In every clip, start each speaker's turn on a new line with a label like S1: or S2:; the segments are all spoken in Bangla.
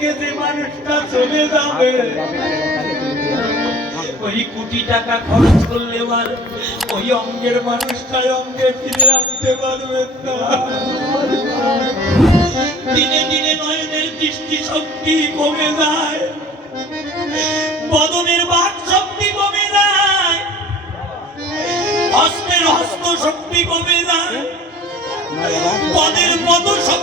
S1: থেকে মানুষটা চলে যাবে, ওই কোটি টাকা খরচ করলে আর ওই অঙ্গের মানুষটাই অঙ্গে ফিরে আনতে পারবেন না। দিনে দিনে নয়নের দৃষ্টি শক্তি কমে যায়, বদনের বাক শক্তি কমে যায় হস্তের হস্ত শক্তি কমে যায়, পদের পদ শক্তি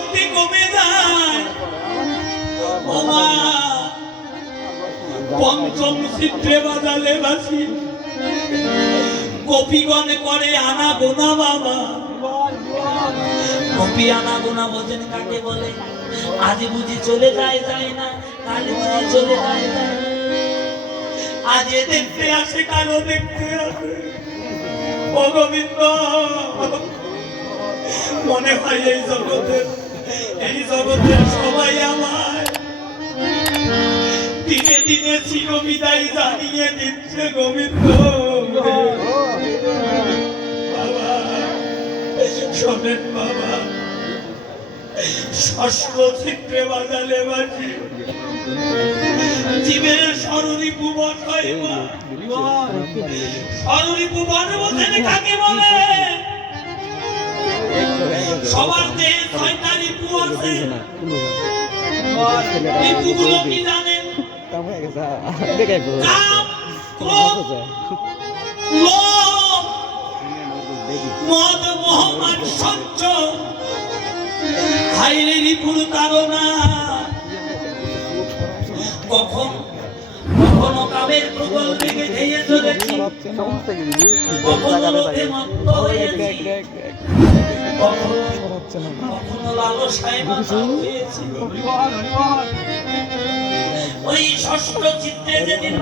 S1: পঞ্চম চিত্রে বাজালে বাসি। গোপীগণ করে আনা গোনা বাবা। গোপী আনা গোনা বোঝেন কাকে বলে? আজ বুঝি চলে যায় যায় না। কাল বুঝি চলে যায় যায়। আজ এ দেখতে আসে কালো দেখতে আসে। ও গোবিন্দ, মনে হয় এই জগতের এই জগতের সবাই আমার দিনে দিনে চিরবিদায় জানিয়ে দিচ্ছে গোবিন্দ। বাবা শোনেন বাবা ষষ্ঠ চিত্রে বাজালে বাজি। জীবের স্মরণীপু বসাই স্মরণীপু কাকে বলে? সবার দেহে ছয়টা রিপু আছে। রিপুগুলো কি জানেন কাম ক্রোধ লোভ মদ মোহাম্মদ সহ্য হাইরে রিপুর তারা কখন কখনো কামের প্রবল দিকে ধেয়ে চলেছি কখনো লোভে মত্ত হয়েছি কখনো কখনো লালসায় মাথা হয়েছি ওই ষষ্ঠ চিত্রে যেদিন